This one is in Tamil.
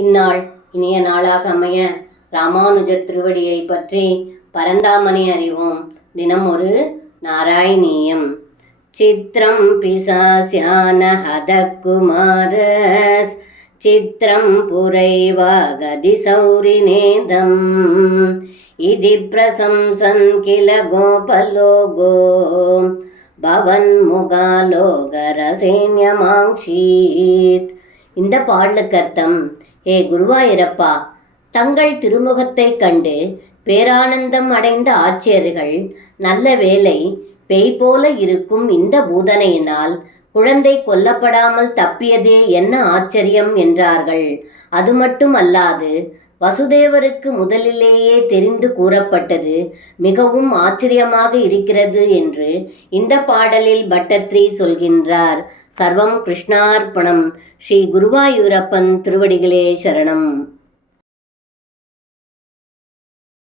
இந்நாள் இனிய நாளாக அமைய ராமானுஜர் திருவடியை பற்றி பரந்தாமனை அறிவோம். தினம் ஒரு நாராயணீயம். சித்ரம் பிசாஸ்யான ஹதகுமாரஸ் சித்ரம் புரைவாகதி சௌரிநேதம் இதி பிரசம்சன் கில கோபலோகோ பவன் முகாலோகரசேன்யமாங்ஷீத். இந்த பாடலுக்கு அர்த்தம்: ஏ குருவாயிரப்பா, தங்கள் திருமுகத்தைக் கண்டு பேரானந்தம் அடைந்த ஆச்சாரியர்கள், நல்ல வேலை, பேய் போல இருக்கும் இந்த பூதனையினால் குழந்தை கொல்லப்படாமல் தப்பியதே என்ன ஆச்சரியம் என்றார்கள். அது மட்டும் அல்லாது வசுதேவருக்கு முதலிலேயே தெரிந்து கூறப்பட்டது மிகவும் ஆச்சரியமாக இருக்கிறது என்று இந்த பாடலில் பட்டத்ரி சொல்கின்றார். சர்வம் கிருஷ்ணார்ப்பணம். ஸ்ரீ குருவாயூரப்பன் திருவடிகளே சரணம்.